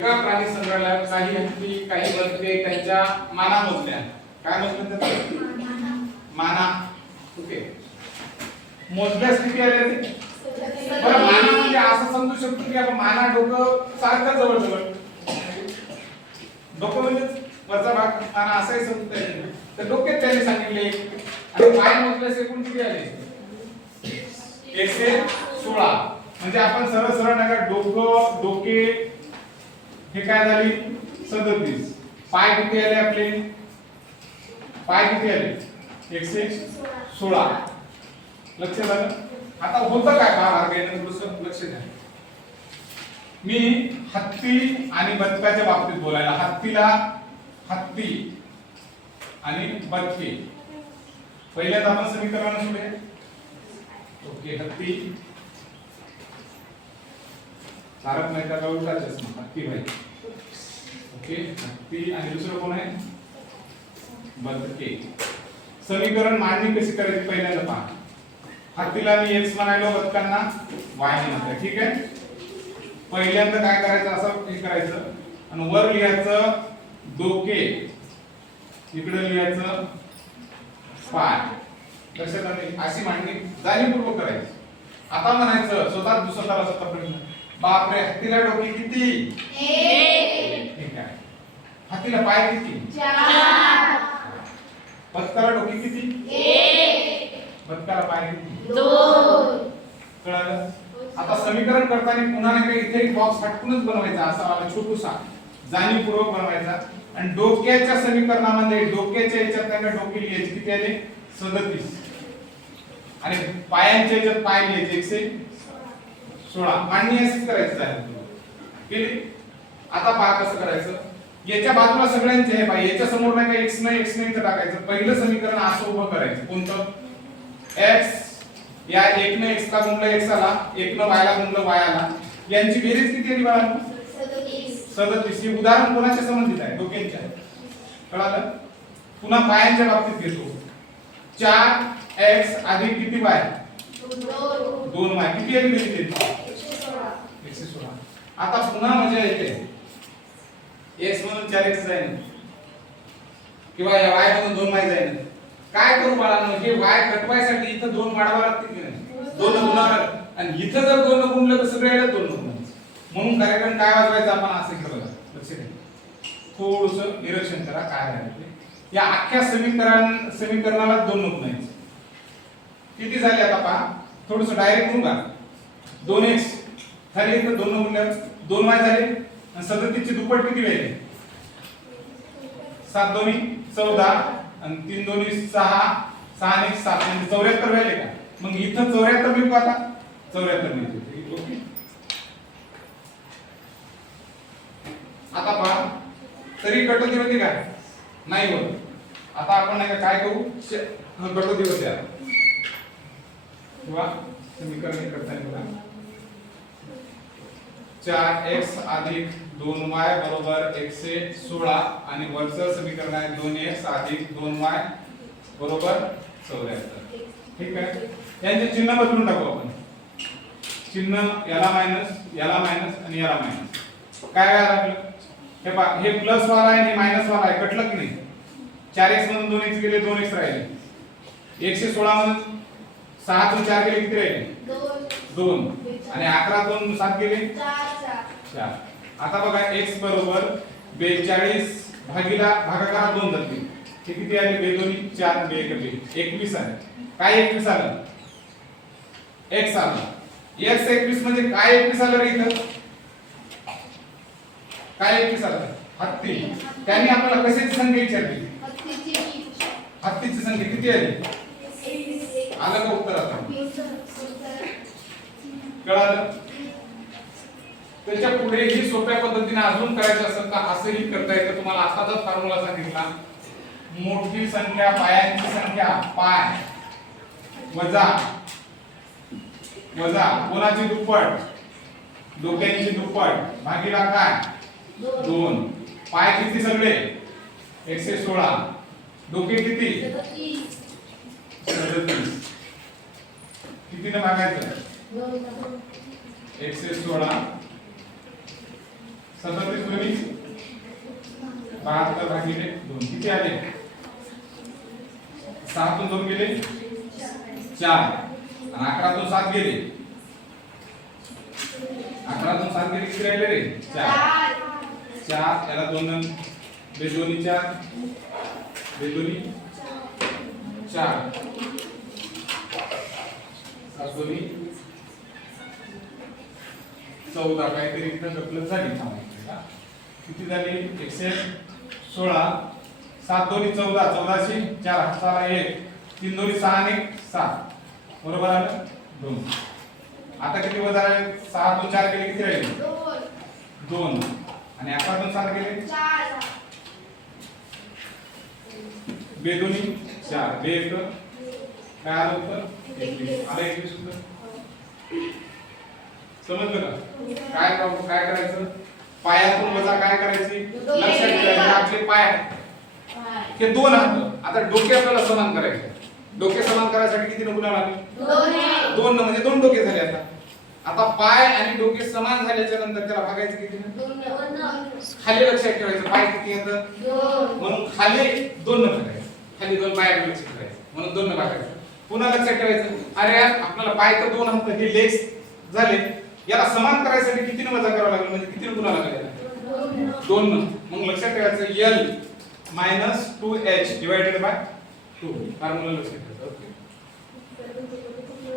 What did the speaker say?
एका प्राणी संग्रहालयात काही हत्ती काही बदके त्यांच्या माना मोजल्या. काय मोजल्या त्यात? माना. ओके. मोजल्यास किती आले ते बरं माना म्हणजे असं समजू शकतो की आपण माना डोकं सारखं जवळ जवळ डोकं म्हणजे वरचा भाग माना असाही समजता येईल. तर डोक्यात त्यांनी सांगितले. आणि पाय मोजल्यास एकूण किती आले? एकशे सोळा. म्हणजे आपण सरळ सरळ नका डोकं डोके हे काय झाली? सदतीस. पाय किती आले आपले? पाय किती आले? एकशे सोळा. लक्ष झालं आता होतं काय? पहा लक्ष द्या. मी हत्ती आणि बदकाच्या बाबतीत बोलायला हत्तीला हत्ती आणि बदके. पहिल्या आपण समीकरण ओके हत्ती. तारक मेहता का उलटा चष्मा हत्ती भाई ओके? हत्ती आणि दुसरं कोण आहे? बदके समीकरण मांडणी कशी करायची पहिल्यांदा पहा. हत्तीला मी एक्स म्हणायलो बदकांना वाय म्हणतात ठीक आहे? पहिल्यांदा काय करायचं? असं हे करायचं. आणि वर लिहायचं डोके. इकडे लिहायचं पाय. लक्षात आले? अशी मांडणी जाणीवपूर्वक करायची. आता म्हणायचं स्वतः दुसरा स्वतः प्रश्न. बापरे हत्तीला डोके किती? ठीक आहे. हत्तीला पाय किती? बदकाला डोके किती? बदकाला पाय किती? कळालं? आता समीकरण करताना पुन्हा नाही का इथे एक बॉक्स हटकूनच बनवायचा असा वाला छोटूसा जाणीवपूर्वक बनवायचा. आणि डोक्याच्या समीकरणामध्ये डोक्याच्या याच्यात त्यांना डोके लिहायचे. किती आले? सदतीस. आणि पायांच्या याच्यात पाय लिहायचे एकशे सोळा. मांडणी अशीच करायचं आहे केली? आता पहा कसं करायचं. याच्या बाजूला सगळ्यांचे हे पाहिजे याच्या समोर नाही का एक्स नाही एक्स नाही तर टाकायचं. पहिलं समीकरण असं उभं करायचं. कोणतं? एक्स या एक न एक्स ला गुणलं एक्स आला. एक न वाय ला गुणलं वाय आला. यांची बेरीज किती आली बाळा सदतीस. हे उदाहरण कोणाच्या संबंधित आहे? डोक्यांच्या. कळालं? पुन्हा पायांच्या बाबतीत घेतो. चार एक्स अधिक किती वाय दोन वाय किती आली मिळते एकशे सोळा आता पुन्हा मजा येते एक्स म्हणून चार एक्स जाईन. किंवा या वाय मधून दोन वाय जाईन. काय करू बाळांनो? हे वाय कटवायसाठी इथं दोन वाढवा लागतील की नाही? दोन गुणावं आणि इथं जर दोन गुणलं तर सगळ्या दोन गुणायचं म्हणून कार्यक्रम काय वाजवायचा आपण असं केलं लक्ष द्या. थोडस निरीक्षण करा काय राहिले या अख्ख्या समीकरण समीकरणाला दोन गुणायचं किती झाले आता पहा? थोडस डायरेक्ट गुण का दोन एक्स झाले तर दोन गुणल्यावर दोन वाय झाले. आणि सदतीसची दुप्पट किती वेळ सात दोन्ही चौदा. आणि तीन दोन्ही सहा. सहा आणि एक सात. म्हणजे चौऱ्याहत्तर राहिले का? मग इथं चौऱ्याहत्तर मिळतो आता. चौऱ्याहत्तर मिळतो. ओके आता पहा. तरी कटोती होती का? नाही होत. आता आपण नाही का काय करू? कटोती होते आता किंवा समीकरण हे करता येईल बघा. चार एक्स अधिक दोन वाय बरोबर एकशे सोळा आणि वरचं समीकरण आहे दोन एक्स अधिक दोन वाय बरोबर चौऱ्याहत्तर. ठीक आहे? यांचे चिन्ह बदलून टाकू आपण. चिन्ह याला मायनस याला मायनस आणि याला मायनस काय काय लागलं हे पा हे प्लस वाला आहे आणि मायनस वाला आहे. कटलं की नाही? चार एक्स मधून दोन एक्स गेले दोन एक्स राहिले. एकशे सोळा मधून सहा तून चार गेले किती राहिले दोन. आणि अकरा दोन सात गेले चार आता बघा x बरोबर बेचाळीस भागीला भागाकारात दोन जातील हे किती आले? बे दोन्ही चार बे एक बे. एकवीस आले. काय एकवीस आलं? x आलं. x एकवीस म्हणजे काय एकवीस आलं रे इथं? काय एकवीस आलं? हत्ती. त्यांनी आपल्याला कशाची संख्या विचारली? हत्तीची संख्या किती आली? आलं का उत्तर आता? कळालं? त्याच्या पुढेही सोप्या पद्धतीने अजून करायचं असेल तर असंही करता येतं. तुम्हाला आताच फॉर्म्युला सांगितला. मोठी संख्या पायांची संख्या पाय. वजा. वजा. कोणाची दुप्पट? डोक्यांची दुप्पट. भागीला काय? दोन. पाय किती सगळे? एकशे सोळा. डोके किती? सदतीस. कितीने भागायचं एकशे सोळा. सदतीस दोन्ही बहात्तर भागिले दोन. किती आले? सहातून दोन गेले? चार. आणि अकरातून सात गेले? अकरातून सात गेले किती राहिले रे? चार. चार त्याला दोन बे दोन्ही चार. बेदोनी चार. सात दोन्ही चौदा काहीतरी इथं गपलत झाली. किती झाली? एकशे सोळा. सात दोन्ही चौदा चौदाशे चार हाताला एक. तीन दोन्ही सहा आणि सात. बरोबर आलं? दोन. आता किती वजा आहे? सहा दोन चार गेले किती राहिले? दोन. आणि अकरा दोन सात गेले बे दोन्ही? चार. बे एक. काय आलं उत्तर एकवीस. आलं एकवीस उत्तर समजलं का? काय काय करायचं? पायातून वजा काय करायची? लक्षात ठेवायचे आपले पाय हे दोन हात आता डोके आपल्याला समान करायचे. डोके समान करायसाठी किती नमुना लागले? दोन न म्हणजे दोन डोके झाले आता. आता पाय आणि डोके समान झाल्याच्यानंतर त्याला भागायचं किती? खाली लक्षात ठेवायचं. पाय किती येतं? म्हणून खाली दोन न भागायचं खाली दोन पाय लक्षात ठेवायचं. म्हणून दोन न भागायचं. पुन्हा लक्षात ठेवायचं अरे यार आपल्याला पाय तर दोन हात हे लेग्स झाले. याला समान करायसाठी किती वजा करावं लागेल? म्हणजे किती न गुणा लागेल? दोन न मग लक्षात ठेवायचं L minus two H divided by two formula लक्षात ठेवायचं. ओके